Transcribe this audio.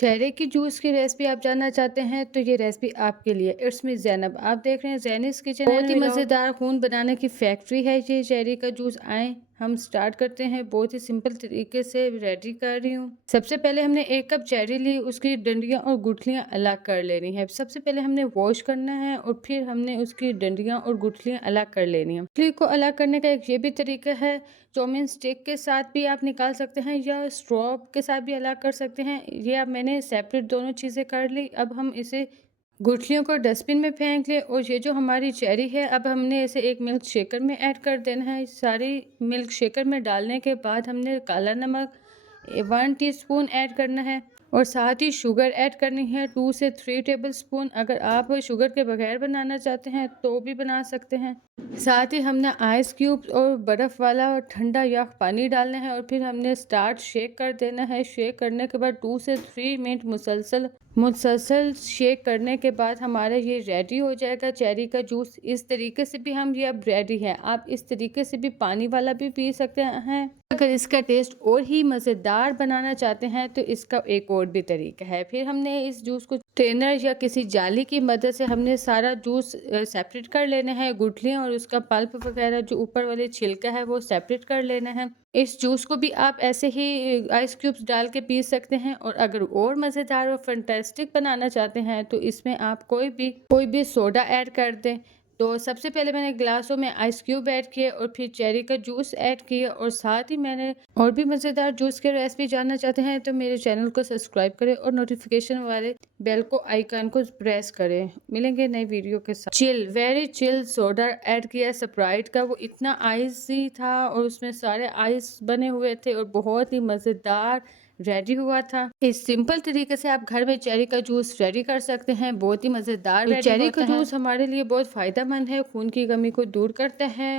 चेहरे की जूस की रेसिपी आप जानना चाहते हैं तो ये रेसिपी आपके लिए। It's me Zainab. आप देख रहे हैं ज़ैनिस किचन। बहुत ही मज़ेदार खून बनाने की फैक्ट्री है ये चेहरे का जूस। आए हम स्टार्ट करते हैं। बहुत ही सिंपल तरीके से रेडी कर रही हूँ। सबसे पहले हमने 1 कप चेरी ली, उसकी डंडियाँ और गुठलियाँ अलग कर लेनी है। सबसे पहले हमने वॉश करना है और फिर हमने उसकी डंडियाँ और गुठलियाँ अलग कर लेनी है। गुठली को अलग करने का एक ये भी तरीका है, चाउमीन स्टिक के साथ भी आप निकाल सकते हैं या स्ट्रॉ के साथ भी अलग कर सकते हैं। ये अब मैंने सेपरेट दोनों चीज़ें कर ली। अब हम इसे गुठलियों को डस्टबिन में फेंक ले और ये जो हमारी चेरी है अब हमने इसे एक मिल्क शेकर में ऐड कर देना है। सारी मिल्क शेकर में डालने के बाद हमने काला नमक 1 टीस्पून ऐड करना है और साथ ही शुगर ऐड करनी है 2 से 3 टेबल स्पून। अगर आप शुगर के बगैर बनाना चाहते हैं तो भी बना सकते हैं। साथ ही हमने आइस क्यूब्स और बर्फ़ वाला ठंडा या पानी डालना है और फिर हमने स्टार्ट शेक कर देना है। शेक करने के बाद 2 से 3 मिनट मुसलसल शेक करने के बाद हमारा ये रेडी हो जाएगा चेरी का जूस। इस तरीके से भी हम ये अब रेडी है। आप इस तरीके से भी पानी वाला भी पी सकते हैं। अगर इसका टेस्ट और ही मज़ेदार बनाना चाहते हैं तो इसका एक और भी तरीका है। फिर हमने इस जूस को स्ट्रेनर या किसी जाली की मदद से हमने सारा जूस सेपरेट कर लेना है। गुठलियाँ और उसका पल्प वगैरह जो ऊपर वाले छिलका है वो सेपरेट कर लेना है। इस जूस को भी आप ऐसे ही आइस क्यूब्स डाल के पी सकते हैं और अगर और मज़ेदार और फैंटास्टिक बनाना चाहते हैं तो इसमें आप कोई भी सोडा ऐड कर दें। तो सबसे पहले मैंने ग्लासों में आइस क्यूब ऐड किए और फिर चेरी का जूस ऐड किया और साथ ही मैंने और भी मज़ेदार जूस की रेसिपी जानना चाहते हैं तो मेरे चैनल को सब्सक्राइब करें और नोटिफिकेशन वाले बेल को आइकन को प्रेस करें। मिलेंगे नई वीडियो के साथ। वेरी चिल सोडा ऐड किया स्प्राइट का, वो इतना आइसी था और उसमें सारे आइस बने हुए थे और बहुत ही मज़ेदार रेडी हुआ था। इस सिंपल तरीके से आप घर में चेरी का जूस रेडी कर सकते हैं। बहुत ही मज़ेदार चेरी का जूस हमारे लिए बहुत फ़ायदेमंद है, खून की कमी को दूर करता है।